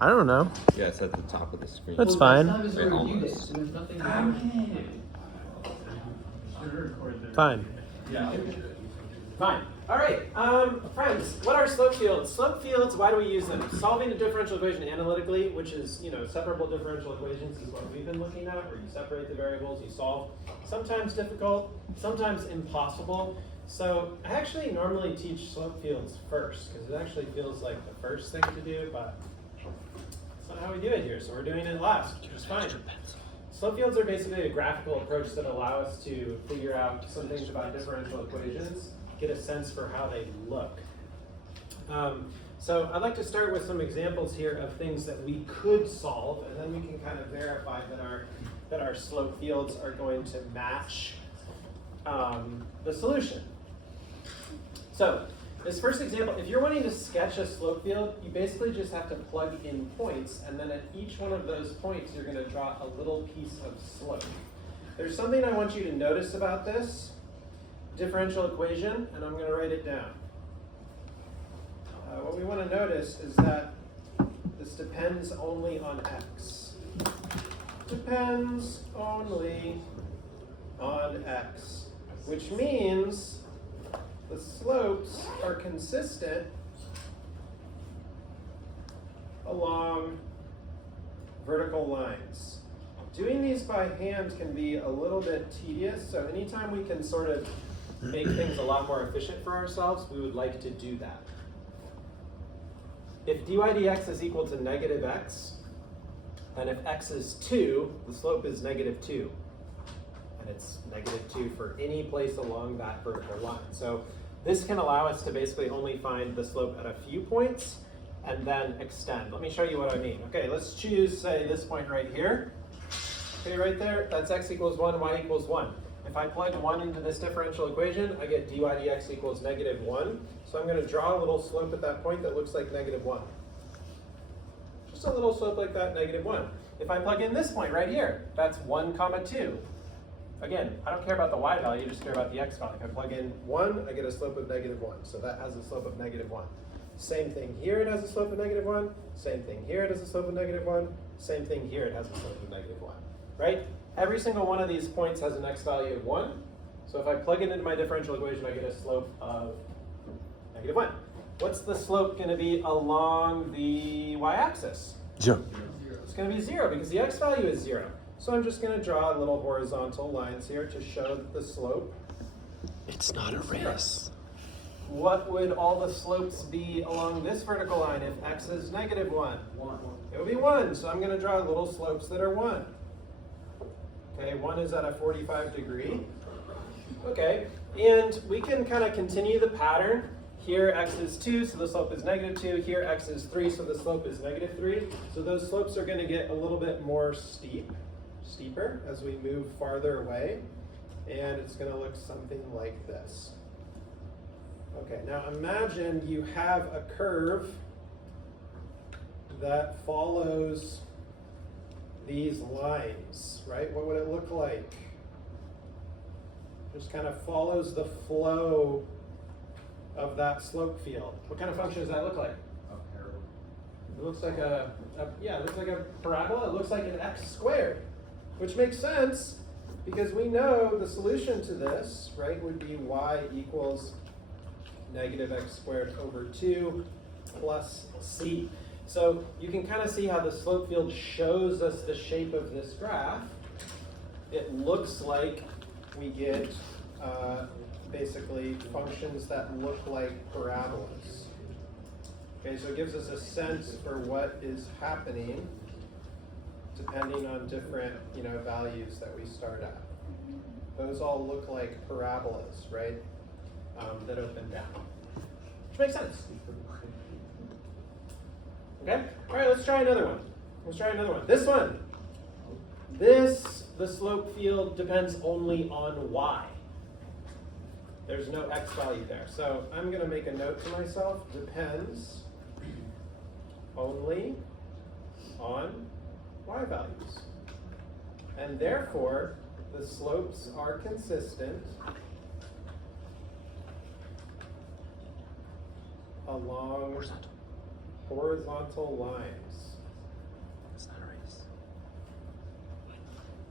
I don't know. Yeah, it's at the top of the screen. That's fine. Wait, almost. Fine. Yeah. Fine. All right, friends, what are slope fields? Slope fields, why do we use them? Solving a differential equation analytically, which is, separable differential equations is what we've been looking at, where you separate the variables, you solve. Sometimes difficult, sometimes impossible. So I actually normally teach slope fields first, because it actually feels like the first thing to do, but that's not how we do it here, so we're doing it last, which is fine. Slope fields are basically a graphical approach that allow us to figure out some things about differential equations, get a sense for how they look. So I'd like to start with some examples here of things that we could solve, and then we can kind of verify that our slope fields are going to match the solution. So this first example, if you're wanting to sketch a slope field, you basically just have to plug in points, and then at each one of those points, you're going to draw a little piece of slope. There's something I want you to notice about this differential equation, and I'm going to write it down. What we want to notice is that this depends only on x. Depends only on x, which means the slopes are consistent along vertical lines. Doing these by hand can be a little bit tedious, so anytime we can sort of make things a lot more efficient for ourselves, we would like to do that. If dy dx is equal to negative x, and if x is 2, the slope is negative 2. And it's negative 2 for any place along that vertical line. So this can allow us to basically only find the slope at a few points and then extend. Let me show you what I mean. Okay, let's choose, say, this point right here. Okay, right there, that's x equals 1, y equals 1. If I plug 1 into this differential equation, I get dy dx equals negative 1. So I'm going to draw a little slope at that point that looks like negative 1. Just a little slope like that, negative 1. If I plug in this point right here, that's 1 comma 2. Again, I don't care about the y value, I just care about the x value. If I plug in 1, I get a slope of negative 1. So that has a slope of negative 1. Same thing here, it has a slope of negative 1. Same thing here, it has a slope of negative 1. Same thing here, it has a slope of negative 1. Right? Every single one of these points has an x value of 1. So if I plug it into my differential equation, I get a slope of negative 1. What's the slope going to be along the y-axis? 0. It's going to be 0 because the x value is 0. So I'm just going to draw little horizontal lines here to show that the slope. It's not a race. What would all the slopes be along this vertical line if x is negative 1? 1. It would be 1. So I'm going to draw little slopes that are 1. Okay, 1 is at a 45 degree. Okay, and we can kind of continue the pattern. Here x is 2, so the slope is negative 2. Here x is 3, so the slope is negative 3. So those slopes are going to get a little bit more steeper as we move farther away. And it's going to look something like this. Okay, now imagine you have a curve that follows these lines, right? What would it look like? Just kind of follows the flow of that slope field. What kind of function does that look like? It looks like it looks like a parabola. It looks like an x squared, which makes sense because we know the solution to this, right, would be y equals negative x squared over 2 plus c. So you can kind of see how the slope field shows us the shape of this graph. It looks like we get basically functions that look like parabolas. Okay, so it gives us a sense for what is happening depending on different values that we start at. Those all look like parabolas, right? That open down. Which makes sense. Okay? All right, let's try another one. This one. The slope field depends only on y. There's no x value there. So I'm going to make a note to myself. Depends only on y values. And therefore, the slopes are consistent along horizontal lines.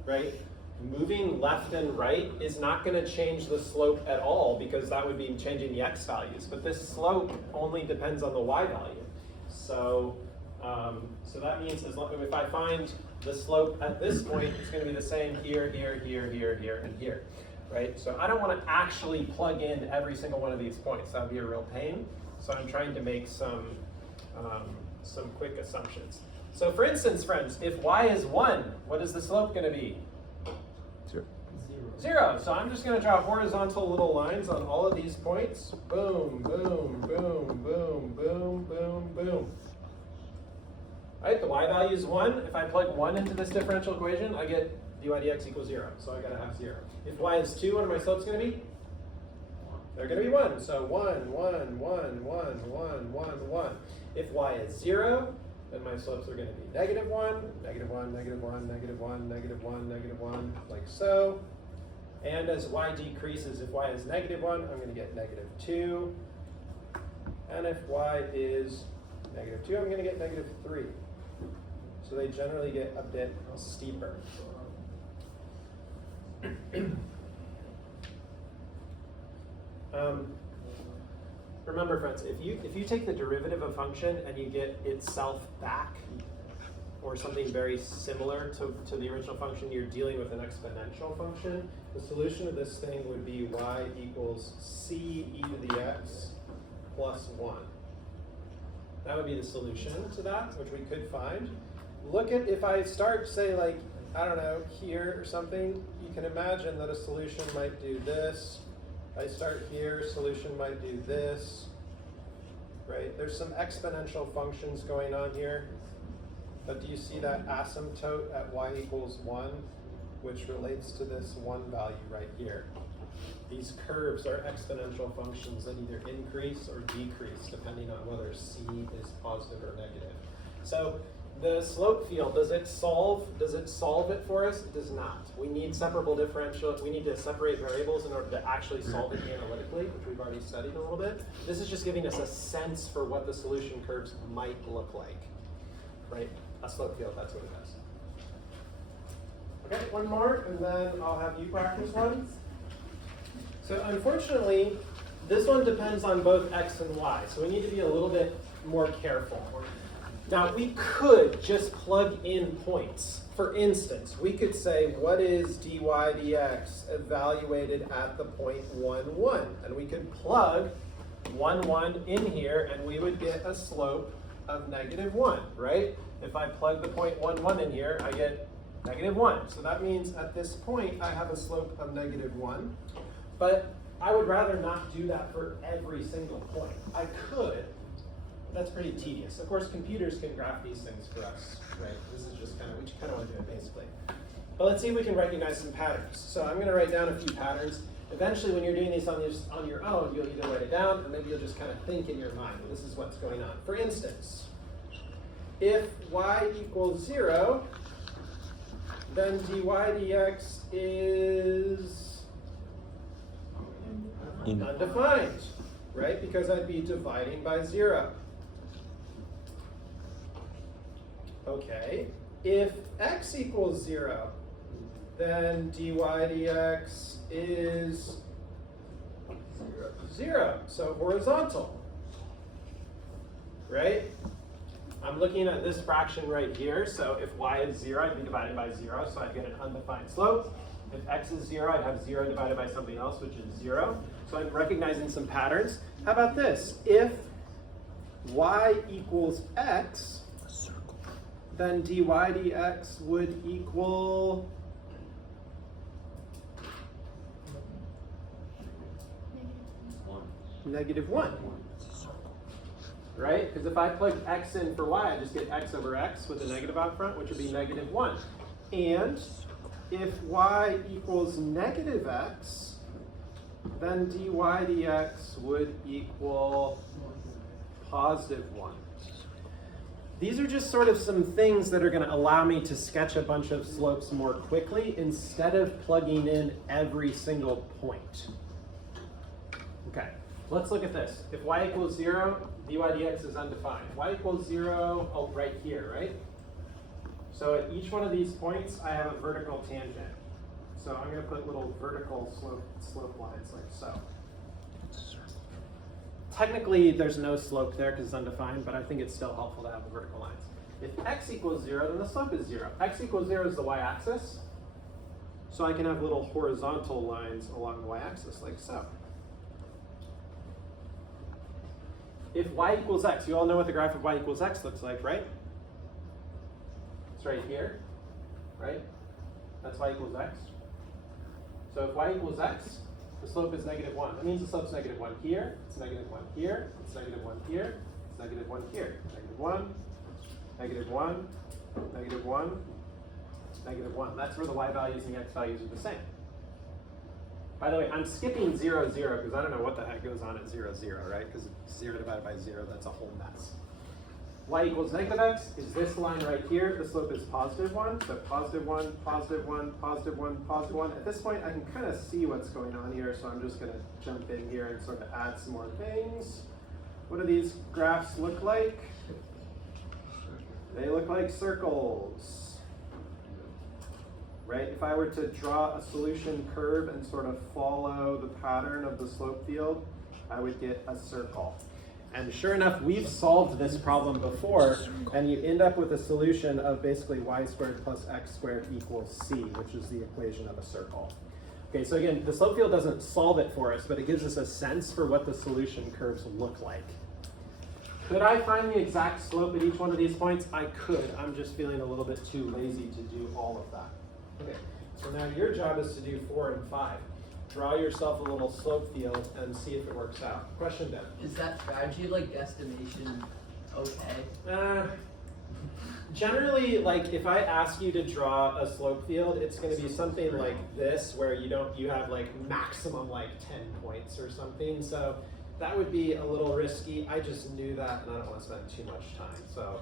right? Moving left and right is not going to change the slope at all because that would be changing the x values. But this slope only depends on the y value. So, so that means as long, if I find the slope at this point, it's going to be the same here, here, here, here, here, and here, right? So I don't want to actually plug in every single one of these points. That would be a real pain. So I'm trying to make some quick assumptions. So for instance, friends, if y is 1, what is the slope going to be? 0. So I'm just going to draw horizontal little lines on all of these points. Boom, boom, boom, boom, boom, boom, boom. Right, the y value is 1. If I plug 1 into this differential equation, I get dy dx equals 0. So I got to have 0. If y is 2, what are my slopes going to be? They're going to be 1. So 1, 1, 1, 1, 1, 1, 1. If y is 0, then my slopes are going to be negative 1, negative 1, negative 1, negative 1, negative 1, negative 1, like so. And as y decreases, if y is negative 1, I'm going to get negative 2. And if y is negative 2, I'm going to get negative 3. So they generally get a bit steeper. Remember, friends, if you take the derivative of a function and you get itself back, or something very similar to the original function, you're dealing with an exponential function. The solution of this thing would be y equals c e to the x plus 1. That would be the solution to that, which we could find. Look at, if I start, say, like, I don't know, here or something, you can imagine that a solution might do this. I start here, solution might do this, right? There's some exponential functions going on here. But do you see that asymptote at y equals 1, which relates to this 1 value right here? These curves are exponential functions that either increase or decrease depending on whether c is positive or negative. So the slope field, does it solve it for us? It does not. We need separable differential. We need to separate variables in order to actually solve it analytically, which we've already studied a little bit. This is just giving us a sense for what the solution curves might look like, right? A slope field, that's what it does. Okay, one more, and then I'll have you practice one. So unfortunately, this one depends on both x and y, so we need to be a little bit more careful. Now, we could just plug in points. For instance, we could say, what is dy dx evaluated at the point 1, 1? And we could plug 1, 1 in here, and we would get a slope of negative 1, right? If I plug the point 1, 1 in here, I get negative 1. So that means at this point, I have a slope of negative 1. But I would rather not do that for every single point. I could, but that's pretty tedious. Of course, computers can graph these things for us, right? This is just kind of, we kind of want to do it basically. But let's see if we can recognize some patterns. So I'm going to write down a few patterns. Eventually, when you're doing these on your own, you'll either write it down, or maybe you'll just kind of think in your mind, well, this is what's going on. For instance, if y equals 0, then dy dx is undefined, right? Because I'd be dividing by 0. Okay, if x equals 0, then dy dx is 0, so horizontal, right? I'm looking at this fraction right here, so if y is 0, I'd be divided by 0, so I'd get an undefined slope. If x is 0, I'd have 0 divided by something else, which is 0. So I'm recognizing some patterns. How about this? If y equals x, then dy dx would equal negative 1. Right? Because if I plug x in for y, I just get x over x with a negative out front, which would be negative 1. And if y equals negative x, then dy dx would equal positive 1. These are just sort of some things that are going to allow me to sketch a bunch of slopes more quickly instead of plugging in every single point. Okay, let's look at this. If y equals 0, dy dx is undefined. Y equals 0, oh, right here, right? So at each one of these points, I have a vertical tangent. So I'm going to put little vertical slope lines like so. Technically, there's no slope there because it's undefined, but I think it's still helpful to have the vertical lines. If x equals 0, then the slope is 0. X equals 0 is the y-axis. So I can have little horizontal lines along the y-axis like so. If y equals x, you all know what the graph of y equals x looks like, right? It's right here, right? That's y equals x. So if y equals x, the slope is -1. That means the slope's -1 here, it's -1 here, it's -1 here, it's -1 here. -1, -1, -1, -1. That's where the y values and the x values are the same. By the way, I'm skipping 0, 0, because I don't know what the heck goes on at 0, 0, right? Because 0 divided by 0, that's a whole mess. Y equals -x is this line right here. The slope is +1, so +1, +1, +1, +1. At this point, I can kind of see what's going on here, so I'm just going to jump in here and sort of add some more things. What do these graphs look like? They look like circles. Right? If I were to draw a solution curve and sort of follow the pattern of the slope field, I would get a circle. And sure enough, we've solved this problem before, and you end up with a solution of basically y squared plus x squared equals c, which is the equation of a circle. Okay, so again, the slope field doesn't solve it for us, but it gives us a sense for what the solution curves look like. Could I find the exact slope at each one of these points? I could. I'm just feeling a little bit too lazy to do all of that. Okay, so now your job is to do 4 and 5. Draw yourself a little slope field and see if it works out. Question, Ben. Is that strategy of like guesstimation okay? Generally, like if I ask you to draw a slope field, it's going to be something like this, where you have like maximum like 10 points or something. So that would be a little risky. I just knew that, and I don't want to spend too much time. So,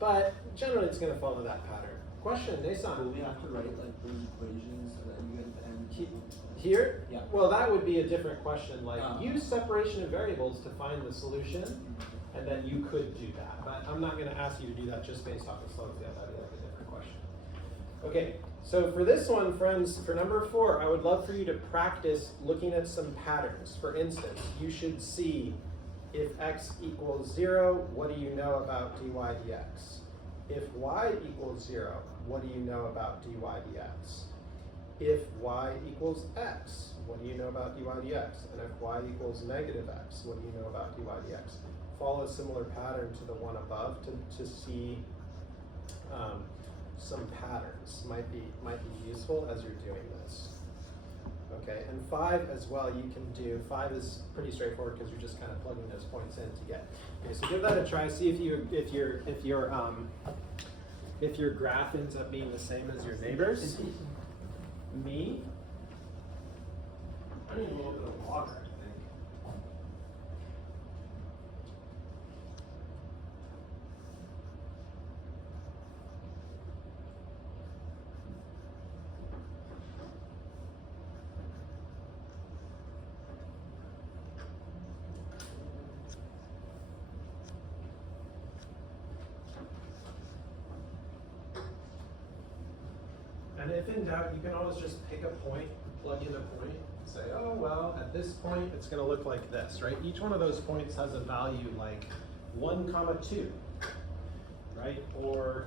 but generally, it's going to follow that pattern. Question, Nason. Will we have to write like those equations so that you get the end? Here? Yeah. Well, that would be a different question. Like, use separation of variables to find the solution, and then you could do that. But I'm not going to ask you to do that just based off the slope field. That'd be like a different question. Okay, so for this one, friends, for number 4, I would love for you to practice looking at some patterns. For instance, you should see if x equals 0, what do you know about dy dx? If y equals 0, what do you know about dy dx? If y equals x, what do you know about dy dx? And if y equals -x, what do you know about dy dx? Follow a similar pattern to the one above to see some patterns. Might be useful as you're doing this. Okay, and 5 as well, you can do. 5 is pretty straightforward because you're just kind of plugging those points in to get. Okay, so give that a try. See if your graph ends up being the same as your neighbor's. Me? I need a little bit of water, I think. And if in doubt, you can always just pick a point, plug in a point, and say, oh, well, at this point, it's going to look like this, right? Each one of those points has a value like 1, 2, right? Or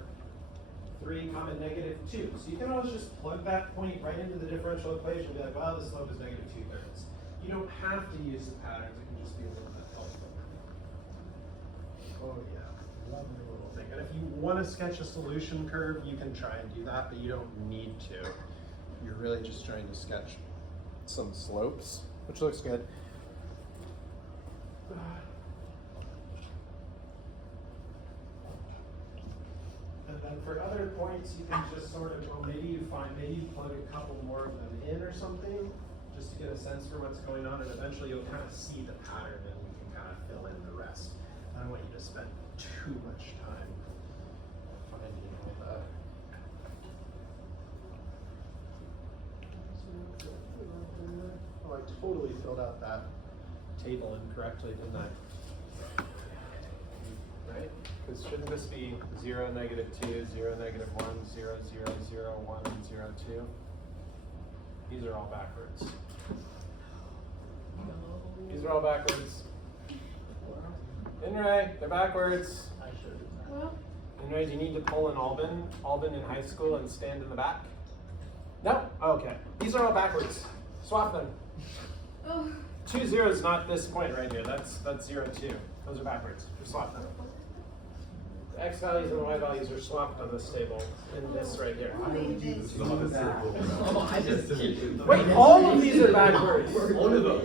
3, -2. So you can always just plug that point right into the differential equation and be like, well, the slope is -2/3. You don't have to use the patterns. It can just be a little bit helpful. Oh, yeah. Lovely little thing. And if you want to sketch a solution curve, you can try and do that, but you don't need to. You're really just trying to sketch some slopes, which looks good. And then for other points, you can just sort of, well, maybe you plug a couple more of them in or something, just to get a sense for what's going on, and eventually you'll kind of see the pattern and you can kind of fill in the rest. I don't want you to spend too much time finding all that. Oh, I totally filled out that table incorrectly, didn't I? Right? Because shouldn't this be 0, -2, 0, -1, 0, 0, 0, 1, and 0, 2? These are all backwards. These are all backwards. Inray, they're backwards. Inray, do you need to pull an Albin in high school and stand in the back? No? Oh, okay. These are all backwards. Swap them. 2, 0 is not this point right here. That's 0, 2. Those are backwards. Just swap them. The x values and the y values are swapped on this table in this right here. Oh, I just Wait, all of these are backwards. One of them.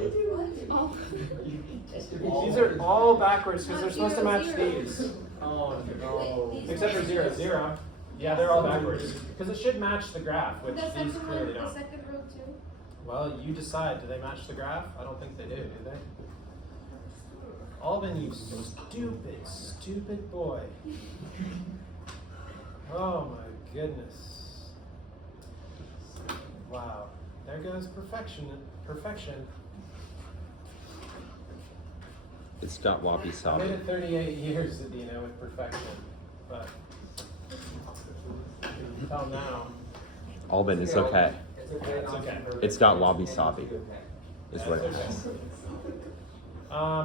These are all backwards because they're supposed to match these. Oh no. Except for 0, 0. Yeah, they're all backwards. Because it should match the graph, which The these second clearly row, the don't. second row too. Well, you decide. Do they match the graph? I don't think they do they? Alvin, you stupid, stupid boy. Oh my goodness. Wow. There goes perfection. Perfection. It's got wabi I made sabi. it 38 years at Dino with perfection, but until now, Albin, it's okay. it's okay. It's got wabi sabi. Is what it It's okay. is.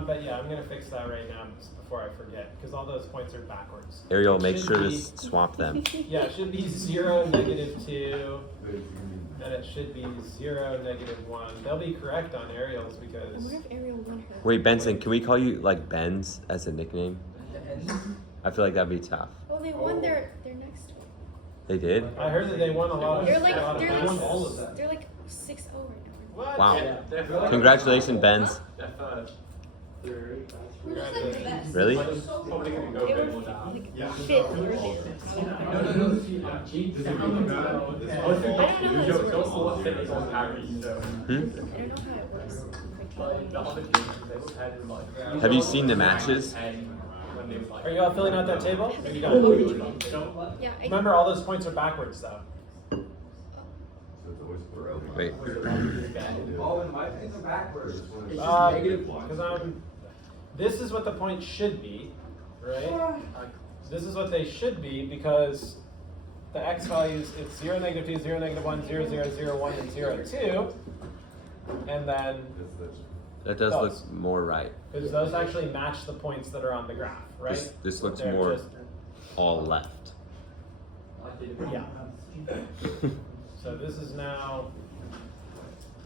But yeah, I'm gonna fix that right now just before I forget, because all those points are backwards. Ariel, It make should sure to be- swap them. Yeah, it should be 0, -2, and it should be 0, -1. They'll be correct on Ariel's I because wonder if Ariel won her. Wait, Benson, can we call you like Benz as a nickname? I feel like that'd be tough. Well, they won their next one. They did? I heard that they won a lot of. They're like a lot of they're matches. all of them. they're like 6-0 right What? Wow. Yeah. Congratulations, Benz. Congratulations. Really? now. They were like 5th or 6th. I don't know how it works. Have you seen the matches? Are you all filling out that table? Or you got it? Yeah, Remember, all those points are backwards, though. Wait. Oh, and my things are backwards. Because this is what the point should be, right? This is what they should be because the x values, it's 0, -2, 0, -1, 0, 0, 0, 1, and 0, 2. And then, That does look more right. because those actually match the points that are on the graph, right? This looks They're more just- all left. Yeah. So this is now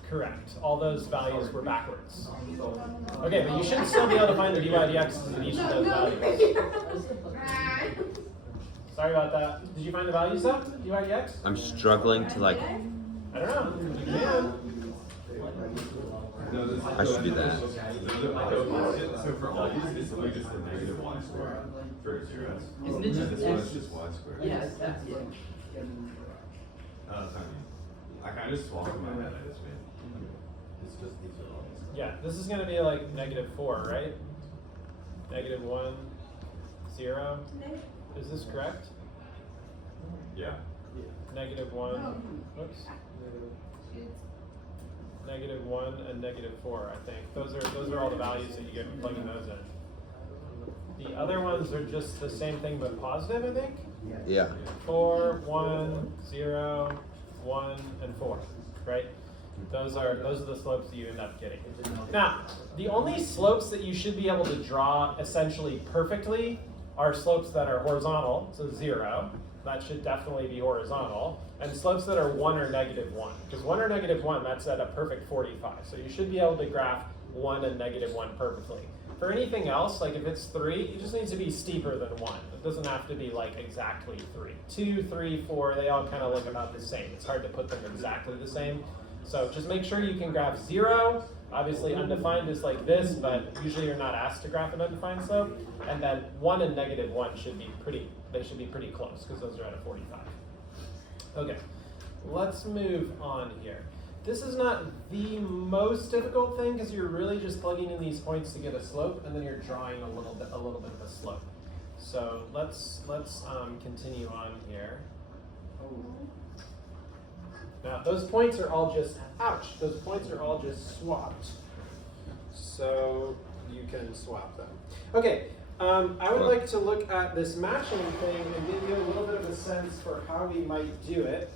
correct. All those values were backwards. Okay, but you should still be able to find the dy dx's in each of those values. Sorry about that. Did you find the values though? Dy dx? I'm struggling to like. I don't know. You can. I should do that. So for all these, it's only just the -1 square for zeros. Isn't it just This one is x? just y squared. Yes, that's it. That's not me. Like I just swapped in my head. I just made. It's just these are all. Yeah, this is gonna be like -4, right? -1, 0. Is this correct? Yeah. -1. Oops. -1 and -4, I think. Those are all the values that you get from plugging those in. The other ones are just the same thing but positive, I think. Yeah. 4, 1, 0, 1, and 4, right? Those are the slopes that you end up getting. Now, the only slopes that you should be able to draw essentially perfectly are slopes that are horizontal, so 0. That should definitely be horizontal. And slopes that are 1 or -1. Because 1 or -1, that's at a perfect 45. So you should be able to graph 1 and -1 perfectly. For anything else, like if it's 3, it just needs to be steeper than 1. It doesn't have to be like exactly 3. 2, 3, 4, they all kind of look about the same. It's hard to put them exactly the same. So just make sure you can graph 0. Obviously undefined is like this, but usually you're not asked to graph an undefined slope. And then 1 and -1 should be pretty close because those are at a 45. Okay, let's move on here. This is not the most difficult thing because you're really just plugging in these points to get a slope, and then you're drawing a little bit of a slope. So let's continue on here. Now those points are all just those points are all just swapped. So you can swap them. Okay, I would like to look at this matching thing and give you a little bit of a sense for how we might do it.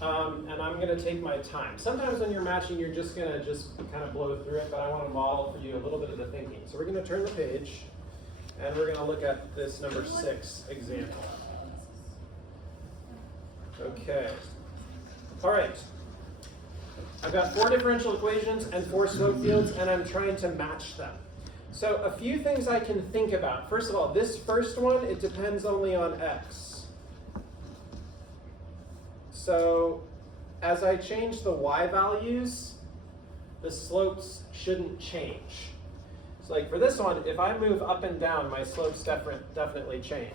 And I'm going to take my time. Sometimes when you're matching, you're just going to kind of blow through it, but I want to model for you a little bit of the thinking. So we're going to turn the page, and we're going to look at this number 6 example. Okay. All right. I've got 4 differential equations and 4 slope fields, and I'm trying to match them. So a few things I can think about. First of all, this first one, it depends only on x. So as I change the y values, the slopes shouldn't change. So like for this one, if I move up and down, my slopes definitely change.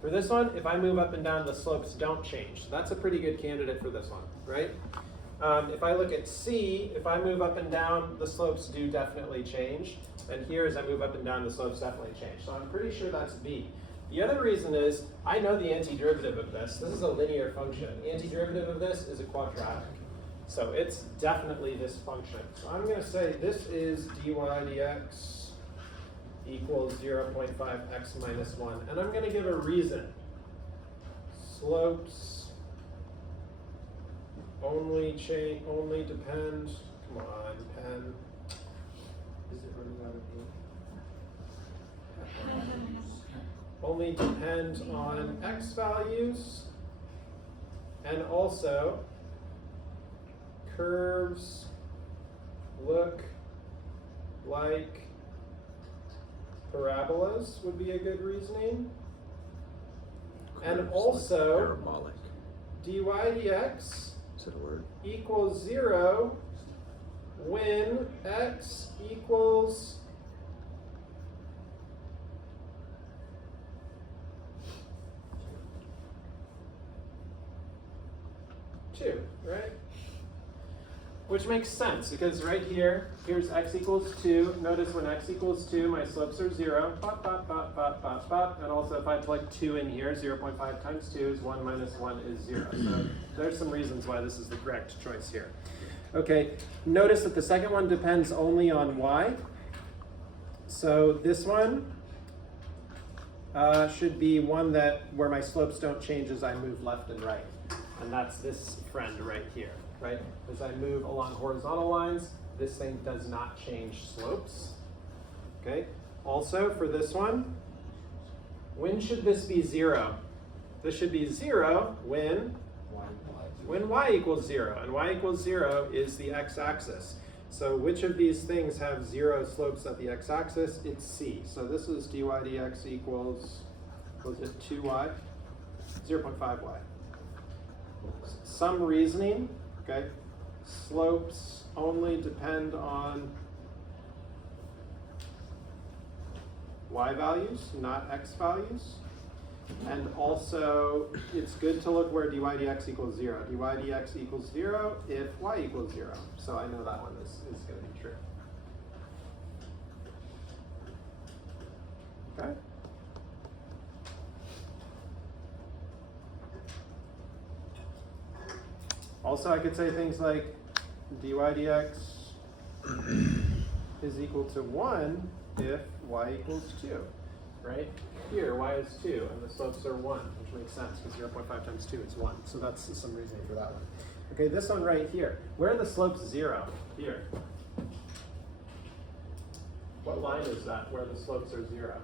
For this one, if I move up and down, the slopes don't change. So that's a pretty good candidate for this one, right? If I look at C, if I move up and down, the slopes do definitely change. And here, as I move up and down, the slopes definitely change. So I'm pretty sure that's B. The other reason is, I know the antiderivative of this. This is a linear function. The antiderivative of this is a quadratic. So it's definitely this function. So I'm going to say this is dy dx equals 0.5x minus 1. And I'm going to give a reason. Slopes only depend, come on, pen. Is it running out of ink? Only depend on x values, and also curves look like parabolas would be a good reasoning. And also Parabolic. dy dx Is it a word? equals 0 when x equals two, right? Which makes sense because right here, here's x equals 2. Notice when x equals 2, my slopes are 0. Bop, bop, bop, bop, bop, bop. And also if I plug 2 in here, 0.5 times 2 is 1 minus 1 is 0. So there's some reasons why this is the correct choice here. Okay, notice that the second one depends only on y. So this one should be one where my slopes don't change as I move left and right. And that's this friend right here, right? As I move along horizontal lines, this thing does not change slopes. Okay, also for this one, when should this be 0? This should be 0 when y equals 0, and y equals 0 is the x-axis. So which of these things have 0 slopes at the x-axis? It's C. So this is dy dx equals, was it 2y? 0.5y. Some reasoning, okay? Slopes only depend on y values, not x values. And also, it's good to look where dy dx equals 0. dy dx equals 0 if y equals 0. So I know that one is going to be true. Okay? Also, I could say things like dy dx is equal to 1 if y equals 2, right? Here, y is 2, and the slopes are 1, which makes sense, because 0.5 times 2 is 1. So that's some reasoning for that one. Okay, this one right here. Where are the slopes 0? Here. What line is that where the slopes are 0?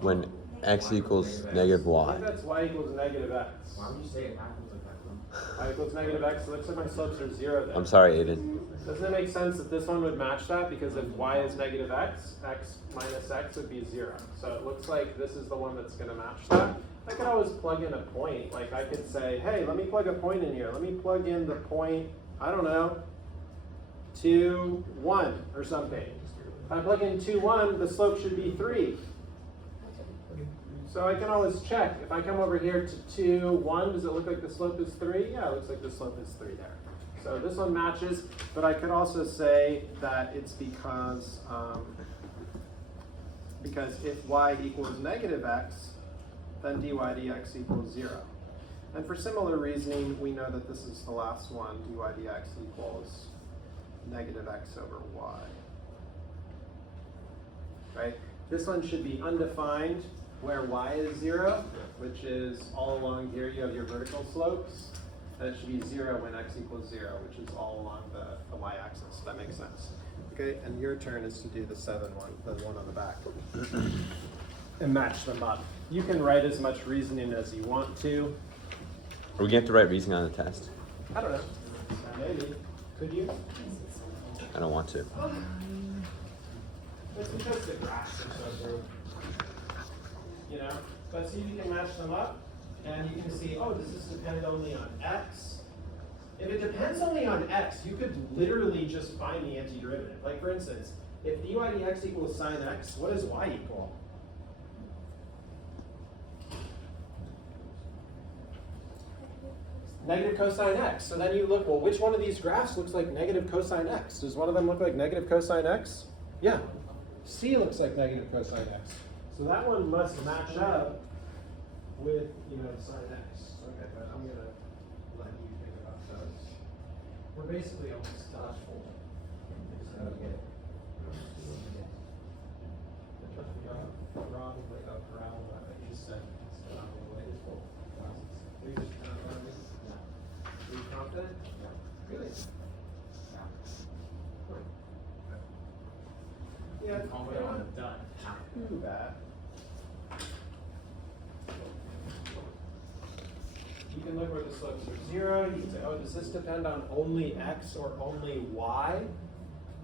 When x equals negative I y. think that's y equals negative x. Why would you say it backwards like that? Y equals negative x, so it looks like my slopes are 0 then. I'm sorry, Aiden. Doesn't it make sense that this one would match that? Because if y is negative x, x minus x would be 0. So it looks like this is the one that's going to match that. I could always plug in a point. Like I could say, hey, let me plug a point in here. Let me plug in the point, I don't know, 2, 1 or something. If I plug in 2, 1, the slope should be 3. So I can always check. If I come over here to 2, 1, does it look like the slope is 3? Yeah, it looks like the slope is 3 there. So this one matches, but I could also say that it's because if y equals negative x, then dy dx equals 0. And for similar reasoning, we know that this is the last one, dy dx equals negative x over y. Right? This one should be undefined, where y is 0, which is all along here you have your vertical slopes. And it should be 0 when x equals 0, which is all along the y-axis. That makes sense. Okay, and your turn is to do the 7 one, the one on the back. And match them up. You can write as much reasoning as you want to. Are we gonna have to write reasoning on the test? I don't know. Maybe. Could you? I don't want to. It's because the graphs are so good. You know? But see if you can match them up, and you can see, oh, does this depend only on x? If it depends only on x, you could literally just find the antiderivative. Like for instance, if dy dx equals sine x, what does y equal? Negative cosine x. So then you look, well, which one of these graphs looks like negative cosine x? Does one of them look like negative cosine x? Yeah. C looks like negative cosine x. So that one must match up with, sine x. Okay, but I'm going to let you think about those. We're basically almost done. Okay. Probably a parabola that you said is not related. Are you just kind of learning? Are you confident? Yeah. Really? Yeah, confident. Done. Do that. You can look where the slopes are 0. You can say, oh, does this depend on only x or only y?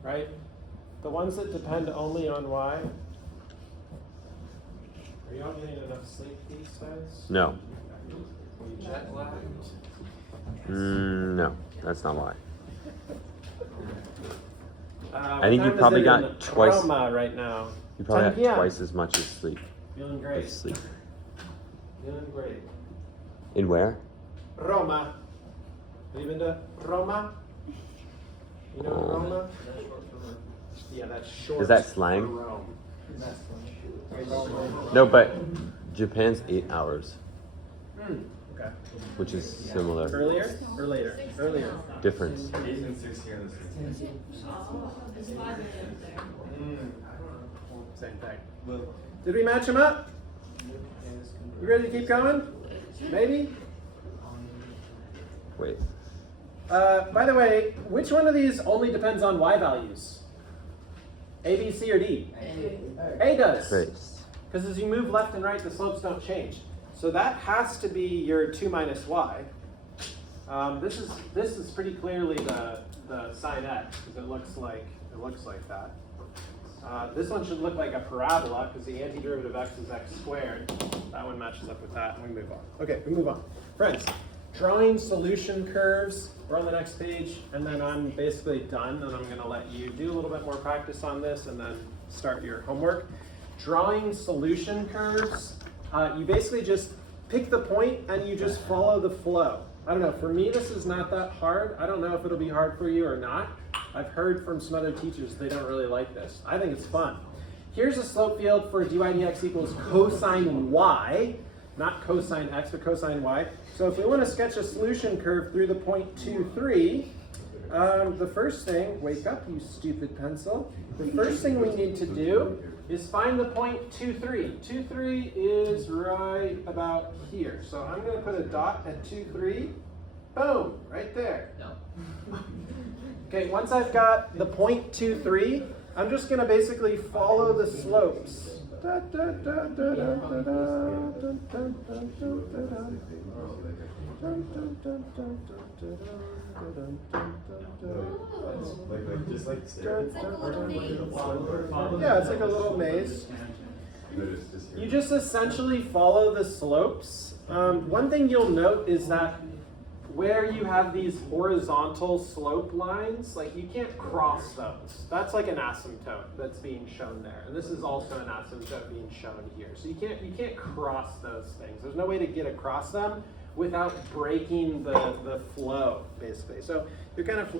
Right? The ones that depend only on y. Are you all getting enough sleep these days? No. Are you jet lagged? No, that's not why. I think you probably got twice- Roma right now. You probably 10 have p.m. twice as much as sleep. Feeling great. As sleep. Feeling great. In where? Roma. Have you been to Roma? You know Roma? Yeah, that's short. Is that slang? for Rome. No, but Japan's 8 hours, Okay. which is similar. Earlier or later? Earlier. Difference. 8 and 6 here in the States. It's 5 a.m. there. Same thing. Did we match them up? You ready to keep going? Maybe? Wait. By the way, which one of these only depends on y values? A, B, C, or D? A does. Trace. Because as you move left and right, the slopes don't change. So that has to be your 2 minus y. This is pretty clearly the sine x, because it looks like that. This one should look like a parabola, because the antiderivative of x is x squared. That one matches up with that, and we move on. Okay, we move on. Friends, drawing solution curves. We're on the next page, and then I'm basically done, and I'm going to let you do a little bit more practice on this, and then start your homework. Drawing solution curves, you basically just pick the point, and you just follow the flow. I don't know, for me this is not that hard. I don't know if it'll be hard for you or not. I've heard from some other teachers they don't really like this. I think it's fun. Here's a slope field for dy dx equals cosine y, not cosine x, but cosine y. So if we want to sketch a solution curve through the point 2, 3, the first thing, wake up you stupid pencil. The first thing we need to do is find the point 2, 3. 2, 3 is right about here. So I'm going to put a dot at 2, 3. Boom, right there. No. Okay, once I've got the point 2, 3, I'm just going to basically follow the slopes. Yeah, it's like a little maze. You just essentially follow the slopes. One thing you'll note is that where you have these horizontal slope lines, like you can't cross those. That's like an asymptote that's being shown there. And this is also an asymptote being shown here. So you can't cross those things. There's no way to get across them without breaking the flow, basically. So you're kind of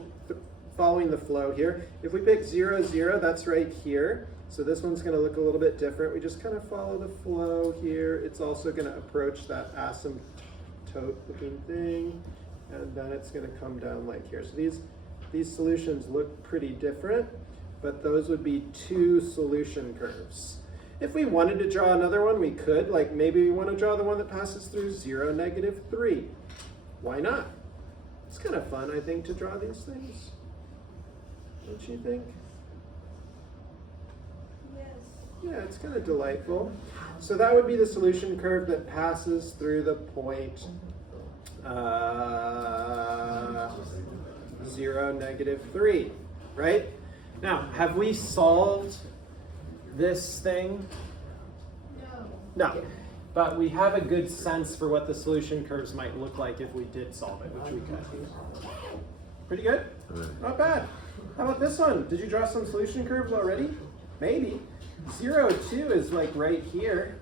following the flow here. If we pick 0, 0, that's right here. So this one's going to look a little bit different. We just kind of follow the flow here. It's also going to approach that asymptote looking thing, and then it's going to come down like here. So these solutions look pretty different, but those would be two solution curves. If we wanted to draw another one, we could. Like maybe we want to draw the one that passes through 0, -3. Why not? It's kind of fun, I think, to draw these things. Don't you think? Yeah, it's kind of delightful. So that would be the solution curve that passes through the point 0, -3, right? Now, have we solved this thing? No. But we have a good sense for what the solution curves might look like if we did solve it, which we could. Pretty good? Not bad. How about this one? Did you draw some solution curves already? Maybe. 0, 2 is like right here.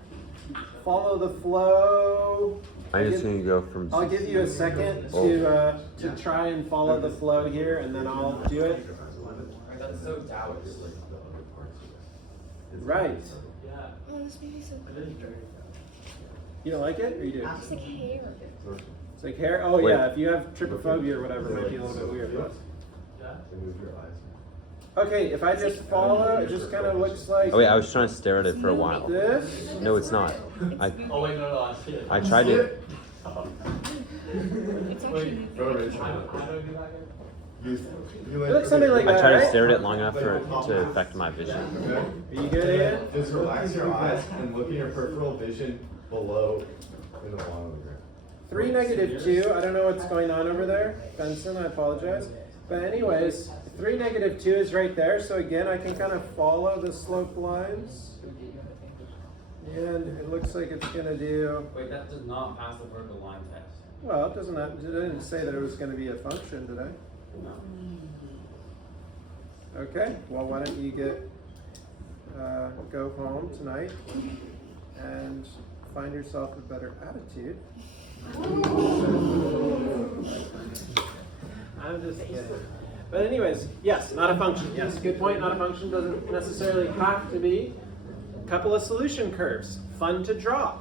Follow the flow. I just need to go from. I'll give you a second to try and follow the flow here, and then I'll do it. That's so Taoist. Right. Oh, this made me so You don't like it, or you do? It's like hair. It's like hair. Oh Wait. yeah, if you have trypophobia or whatever, it might be a little bit weird. Okay, if I just follow, it just kind of looks like Oh wait, I was trying to stare at it for a while. this. No, it's not. Oh wait, no, I see it. I tried to. It's actually Go Rich. How do I do that again? It looks something like I that, tried to right? stare at it long enough for it to affect my vision. Are you good, Ian? Just relax your eyes and look at your peripheral vision below in the bottom of the graph. 3, -2. I don't know what's going on over there, Benson. I apologize. But anyways, 3, -2 is right there. So again, I can kind of follow the slope lines, and it looks like it's gonna do. Wait, that does not pass the vertical line test. Well, it doesn't. It didn't say that it was going to be a function, did I? No. Okay. Well, why don't you go home tonight and find yourself a better attitude. I'm just kidding. But anyways, yes, not a function. Yes, good point. Not a function doesn't necessarily have to be. A couple of solution curves. Fun to draw.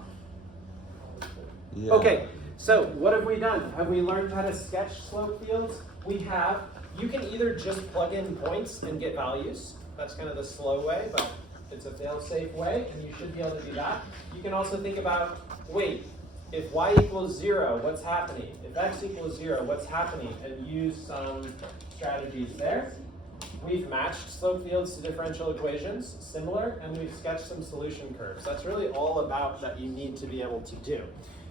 Yeah. Okay, so what have we done? Have we learned how to sketch slope fields? We have. You can either just plug in points and get values. That's kind of the slow way, but it's a fail-safe way, and you should be able to do that. You can also think about, wait, if y equals 0, what's happening? If x equals 0, what's happening? And use some strategies there. We've matched slope fields to differential equations, similar, and we've sketched some solution curves. That's really all about that you need to be able to do.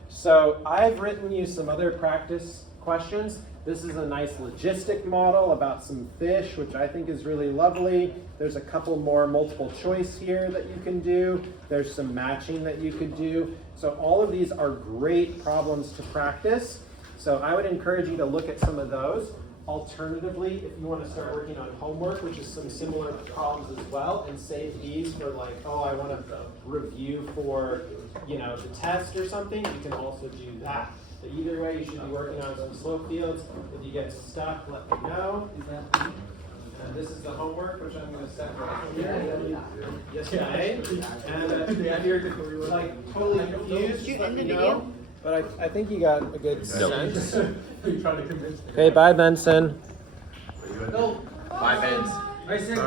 So I've written you some other practice questions. This is a nice logistic model about some fish, which I think is really lovely. There's a couple more multiple choice here that you can do. There's some matching that you could do. So all of these are great problems to practice. So I would encourage you to look at some of those. Alternatively, if you want to start working on homework, which is some similar problems as well, and save these for like, oh, I want to review for, the test or something, you can also do that. But either way, you should be working on some slope fields. If you get stuck, let me know. And this is the homework, which I'm going to set right here. Yesterday. And if you're like totally confused, Did you let end me the know. video? But I think you got a good Nope. sense. You trying to convince me? Okay, bye, Benson. Bye, Vince. I said,